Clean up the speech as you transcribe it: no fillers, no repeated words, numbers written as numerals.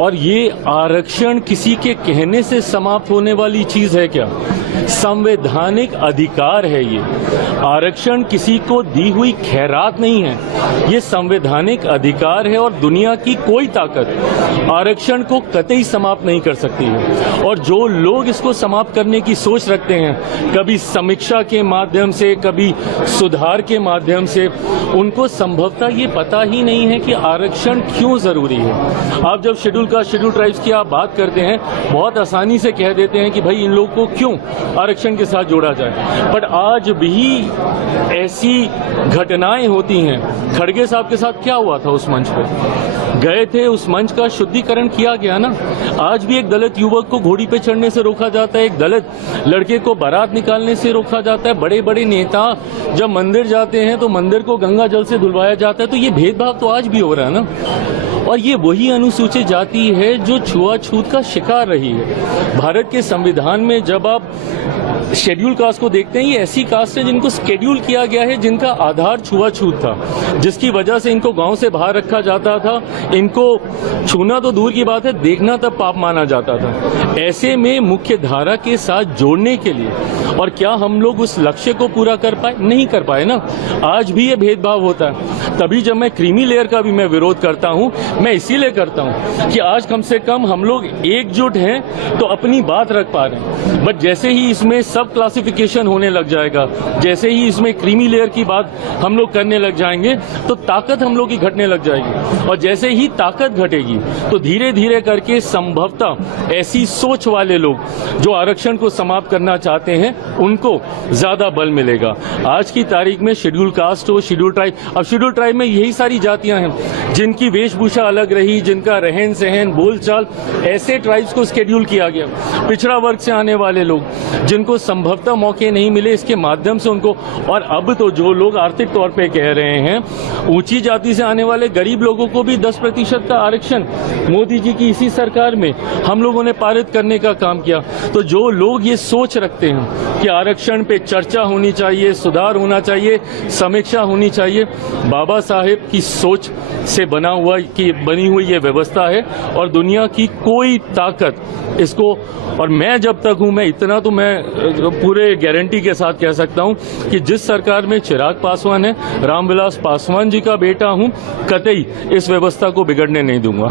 और ये आरक्षण किसी के कहने से समाप्त होने वाली चीज है क्या? संवैधानिक अधिकार है ये। आरक्षण किसी को दी हुई खैरात नहीं है, ये संवैधानिक अधिकार है और दुनिया की कोई ताकत आरक्षण को कतई समाप्त नहीं कर सकती है। और जो लोग इसको समाप्त करने की सोच रखते हैं, कभी समीक्षा के माध्यम से, कभी सुधार के माध्यम से, उनको संभवतः ये पता ही नहीं है कि आरक्षण क्यों जरूरी है। आप जब शेड्यूल कास्ट, शेड्यूल ट्राइब्स की आप बात करते हैं, बहुत आसानी से कह देते हैं कि भाई इन लोगों को क्यों आरक्षण के साथ जोड़ा जाए, बट आज भी ऐसी घटनाएं होती हैं। खड़गे साहब के साथ क्या हुआ था? उस मंच पे गए थे, उस मंच का शुद्धिकरण किया गया ना। आज भी एक दलित युवक को घोड़ी पे चढ़ने से रोका जाता है, एक दलित लड़के को बारात निकालने से रोका जाता है। बड़े बड़े नेता जब मंदिर जाते हैं तो मंदिर को गंगा जल से धुलवाया जाता है। तो ये भेदभाव तो आज भी हो रहा है ना। और ये वही अनुसूचित जाति है जो छुआछूत का शिकार रही है। भारत के संविधान में जब आप शेड्यूल कास्ट को देखते हैं, ये ऐसी कास्ट है जिनको शेड्यूल किया गया है, जिनका आधार छुआछूत था, जिसकी वजह से इनको गांव से बाहर रखा जाता था। इनको छूना तो दूर की बात है, देखना तब पाप माना जाता था। ऐसे में मुख्य धारा के साथ जोड़ने के लिए, और क्या हम लोग उस लक्ष्य को पूरा कर पाए? नहीं कर पाए ना। आज भी ये भेदभाव होता है। तभी जब मैं क्रीमी लेयर का भी मैं विरोध करता हूं, मैं इसीलिए करता हूं कि आज कम से कम हम लोग एकजुट हैं तो अपनी बात रख पा रहे हैं। बट जैसे ही इसमें सब क्लासिफिकेशन होने लग जाएगा, जैसे ही इसमें क्रीमी लेयर की बात हम लोग करने लग जाएंगे, तो ताकत हम लोग की घटने लग जाएगी। और जैसे ही ताकत घटेगी तो धीरे धीरे करके संभवतः ऐसी सोच वाले लोग जो आरक्षण को समाप्त करना चाहते हैं, उनको ज्यादा बल मिलेगा। आज की तारीख में शेड्यूल कास्ट हो, शेड्यूल ट्राइब, अब शेड्यूल ट्राइब में यही सारी जातियां हैं जिनकी वेशभूषा अलग रही, जिनका रहन सहन, बोलचाल, ऐसे ट्राइब्स को शेड्यूल किया गया। पिछड़ा वर्ग से आने वाले लोग जिनको संभवतः मौके नहीं मिले, इसके माध्यम से उनको, और अब तो जो लोग आर्थिक तौर पे कह रहे हैं, ऊंची जाति से आने वाले गरीब लोगों को भी 10% का आरक्षण मोदी जी की इसी सरकार में हम लोगों ने पारित करने का काम किया। तो जो लोग ये सोच रखते हैं कि आरक्षण पे चर्चा होनी चाहिए, सुधार होना चाहिए, समीक्षा होनी चाहिए, बाबा साहेब की सोच से बनी हुई ये व्यवस्था है और दुनिया की कोई ताकत इसको, और मैं जब तक हूं, मैं इतना तो मैं पूरे गारंटी के साथ कह सकता हूं कि जिस सरकार में चिराग पासवान है, रामविलास पासवान जी का बेटा हूं, कतई इस व्यवस्था को बिगड़ने नहीं दूंगा।